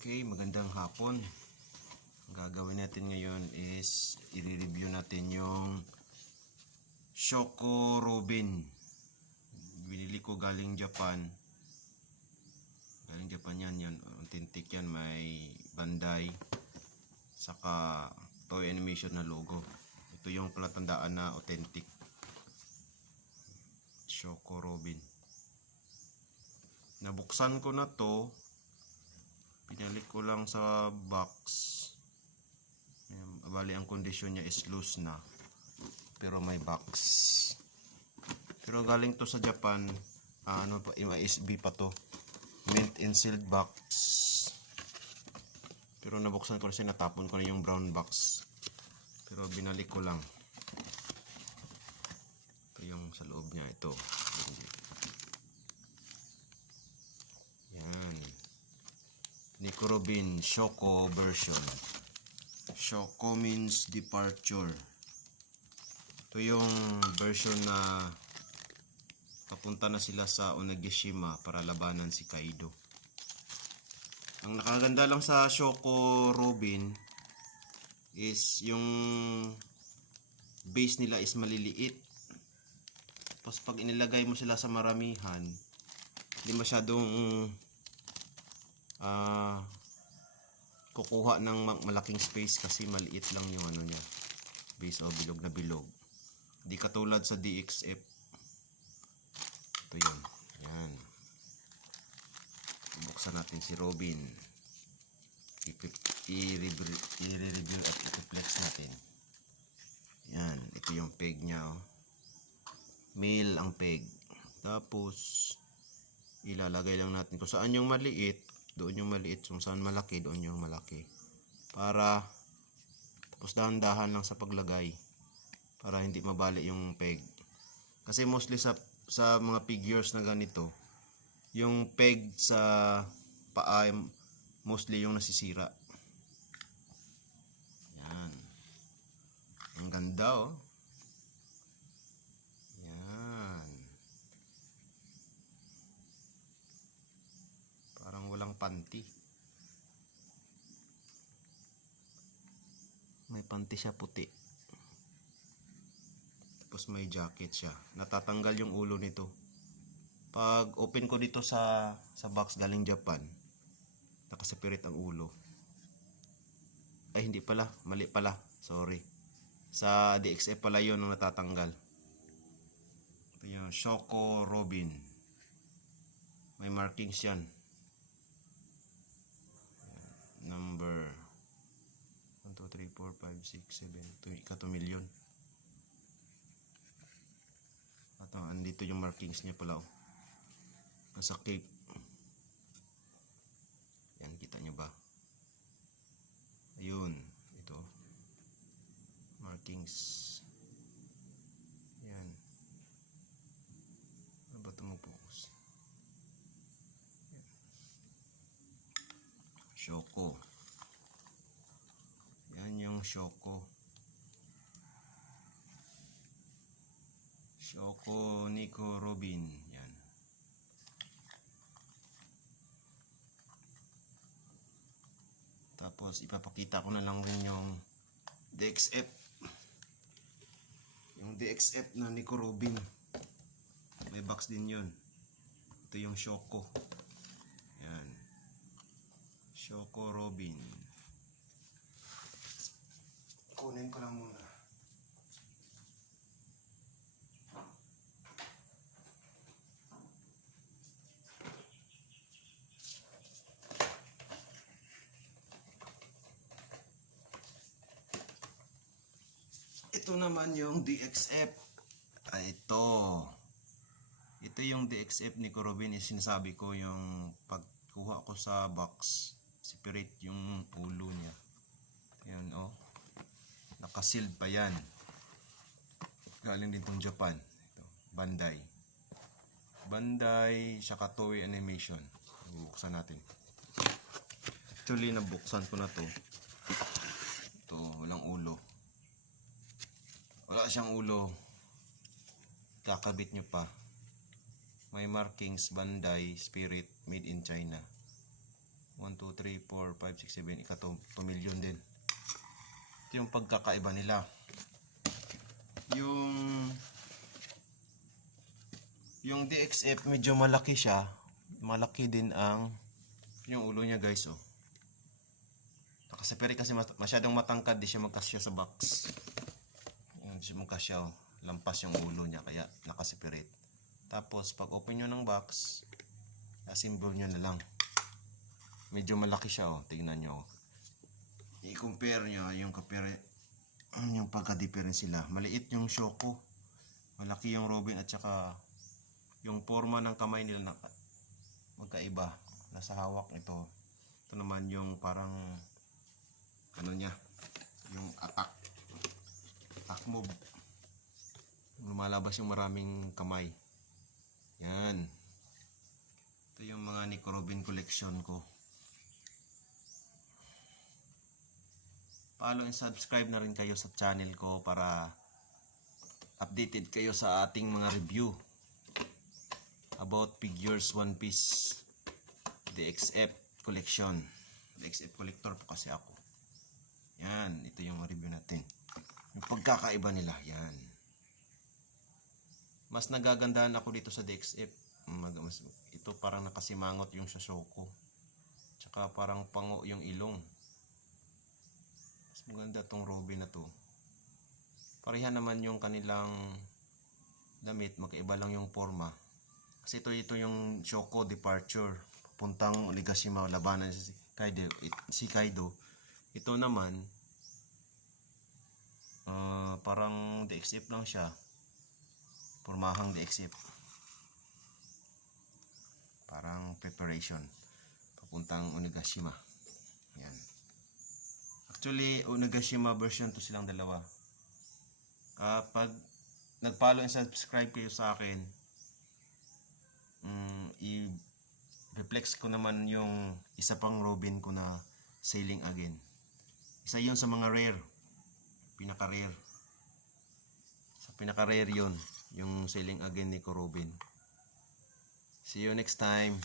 Okay, magandang hapon. Ang gagawin natin ngayon is i-review natin yung Shoko Robin. Binili ko galing Japan. Galing Japan yan. Authentic yan. May Bandai. Saka Toy Animation na logo. Ito yung palatandaan na authentic. Shoko Robin. Nabuksan ko na to. Pinalik ko lang sa box. Bali ang kondisyon niya is loose na. Pero may box. Pero galing to sa Japan. MISB pa to. Mint and sealed box. Pero nabuksan ko kasi natapon ko na yung brown box. Pero binalik ko lang. Ito yung sa loob niya. Ito. Yan. Nico Robin Shoko version. Shoko means departure. Ito yung version na papunta na sila sa Onigashima para labanan si Kaido. Ang nakaganda lang sa Shoko Robin is yung base nila is maliliit. Tapos pag inilagay mo sila sa maramihan, hindi masyadong kukuha ng malaking space kasi maliit lang yung ano niya, base o bilog na bilog. Di katulad sa DXF. Ito yun. Yan. Buksan natin si Robin. I-review at i-flex natin. Yan. Ito yung peg niya. Oh. Male ang peg. Tapos ilalagay lang natin kung saan yung maliit. Doon yung maliit, kung saan malaki, doon yung malaki. Para, tapos dahan-dahan lang sa paglagay. Para hindi mabali yung peg. Kasi mostly sa mga figures na ganito, yung peg sa paa, mostly yung nasisira. Yan. Ang ganda oh. Walang panty. May panty siya puti. Tapos may jacket siya. Natatanggal yung ulo nito. Pag open ko dito sa box galing Japan, nakaseparate ang ulo. Ay hindi pala, mali pala. Sorry. Sa DXF pala yun ang natatanggal. Ito yung Shoko Robin. May markings yan. Number 1, 2, 3, 4, 5, 6, 7 ika 2 million. At andito yung markings niya pala oh. Nasa cape. Yan, kita nyo ba? Ayun, ito markings. Yan. Ano ba ito mag-focus? Shoko. Yan yung Shoko. Shoko Nico Robin. Yan. Tapos ipapakita ko na lang rin yung DXF. Yung DXF na Nico Robin. May box din yun. Ito yung Shoko. Yan. Shoko Robin. Kunin ko lang muna. Ito naman yung DXF. Ito yung DXF ni Robin. Sinasabi ko yung pagkuha ko sa box, separate yung ulo niya. Yan oh. Naka-sealed pa yan. Galing din tong Japan. Ito, Bandai, saka Toei Animation. Bubuksan natin. Actually, nabuksan ko na to. Ito, walang ulo. Wala siyang ulo. Kakabit nyo pa. May markings Bandai Spirit made in China. 1, 2, 3, 4, 5, 6, 7, ika 2 million din. Ito yung pagkakaiba nila. Yung DXF medyo malaki siya. Malaki din ang yung ulo niya, guys, oh. Nakasepare kasi masyadong matangkad, di siya magkasya sa box. Hindi siya magkasya, oh. Lampas yung ulo niya, kaya nakaseparate. Tapos pag open nyo ng box, assemble nyo na lang. Medyo malaki siya, oh. Tingnan nyo, oh. I-compare nyo yung pagka-difference sila. Maliit yung Shoko, malaki yung Robin, at saka yung forma ng kamay nila magkaiba. Nasa hawak ito. Ito naman yung parang ano niya, yung attack move. Lumalabas yung maraming kamay. Yan. Ito yung mga Nico Robin collection ko. Follow and subscribe na rin kayo sa channel ko para updated kayo sa ating mga review about figures One Piece DXF collection. DXF collector po kasi ako. Yan, ito yung review natin. Yung pagkakaiba nila, yan. Mas nagagandahan ako dito sa DXF. Ito parang nakasimangot yung sa Shoko. Tsaka parang pango yung ilong. Mas maganda tong Robin na to. Pareha naman yung kanilang damit, magkaiba lang yung forma. Kasi ito yung Shoko Departure, puntang Onigashima, labanan si Kaido. Ito naman parang DXF lang siya, pormahang DXF, parang preparation papuntang Onigashima. Yan. Actually, Onigashima version to silang dalawa. Pag nag-follow and subscribe kayo sa akin, i-reflex ko naman yung isa pang Robin ko na Sailing Again. Isa yun sa mga rare, pinaka-rare. Sa pinaka-rare yun, yung Sailing Again ni Nico Robin. See you next time.